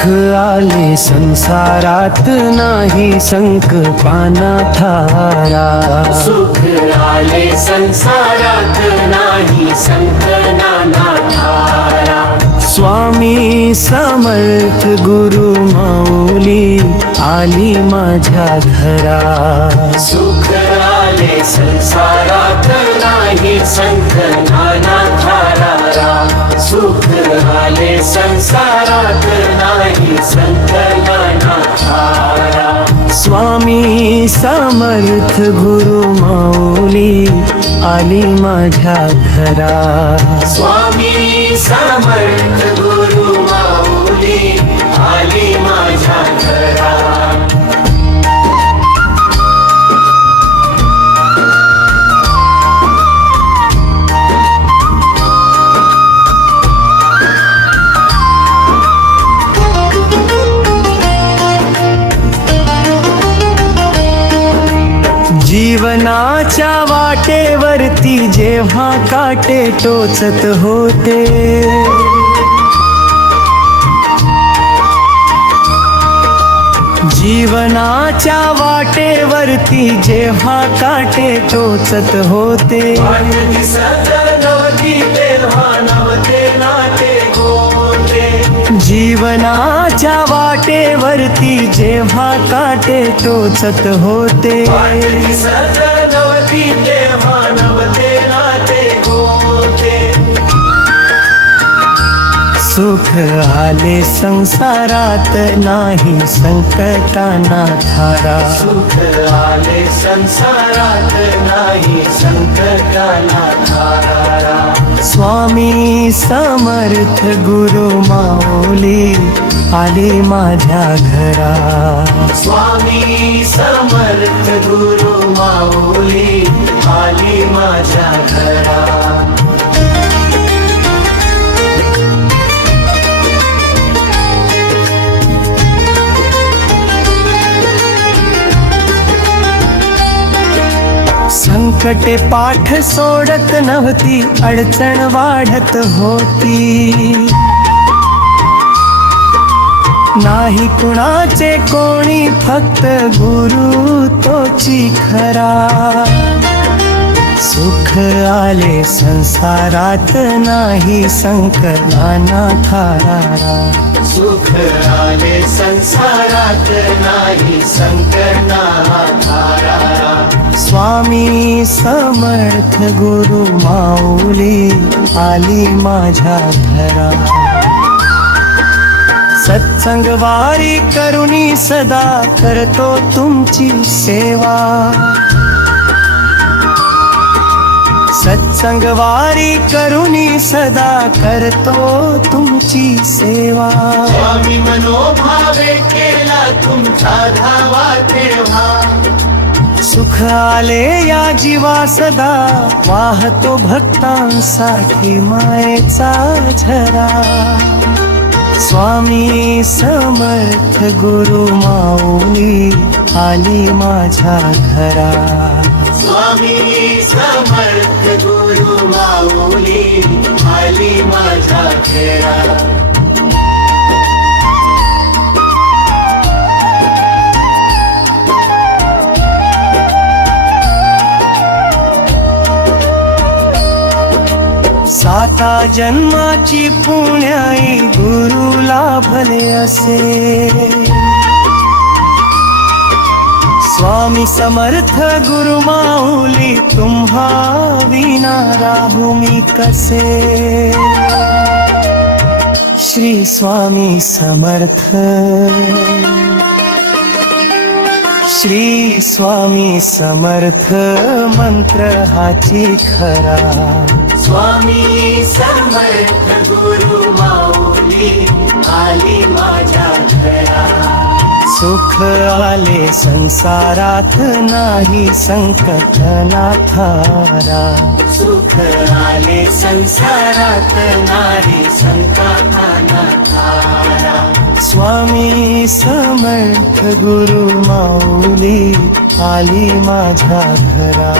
आले संसारात नाही संकल्पाना थारा. सुख आले संसारात नाही संकल्पाना थारा. स्वामी समर्थ गुरु माऊली आली माझ्या घरा. सुख आले संसारात नाही संकल्पाना थारा. सुख आले संसारात नाही संकल्पाना थारा. स्वामी समर्थ गुरु माऊली आली माझ्या घरा. स्वामी समर्थ गुरु माऊली आली माझ्या घरा. जीवनाच्या वाटेवरती जेव्हा काटे टोचत होते, जीवनाच्या वाटेवरती जेव्हा काटे टोचत होते, जीवनाच्या वाटेवरती जेव्हा काटे टोचत होते, सुख आले संसारात नाही संकटाना थारा. सुख आले संसारात नाही संकटाना थारा. स्वामी समर्थ गुरु माऊली आली माझ्या घरा. स्वामी समर्थ गुरु माऊली आली माझ्या घरा. संकटे पाठ सोडत नव्हती, अडचण वाढत होती, नाही कुणाचे कोणी फक्त गुरु तोची खरा. सुख आले संसारात नाही संकटाना थारा. सुख आले संसारात नाही संकटाना थारा. स्वामी समर्थ गुरु माऊली आली माझ्या घरा. सत्संगवारी करुणी सदा करतो तुमची सेवा. सत्संगवारी करुणी सदा करतो तुमची सेवा. स्वामी मनोभावे केला तुमचा धावा तेव्हा, सुख आले या जीवा सदा वाहतो भक्तांसाठी मायेचा झरा. स्वामी समर्थ गुरु माऊली आली माझ्या घरा. स्वामी समर्थ गुरु माऊली आली माझ्या घरा. साता जन्माची पुण्याई गुरु लाभले असे. स्वामी समर्थ गुरु माऊली तुम्हा विना राहू मी कसे. श्री स्वामी समर्थ, श्री स्वामी समर्थ मंत्र हाची खरा. स्वामी समर्थ गुरु माऊली आली माझ्या घरा. सुख आले संसारात नाही संकटाना थारा. सुख आले संसारात नाही संकटाना थारा. स्वामी समर्थ गुरु माऊली आली माझ्या घरा.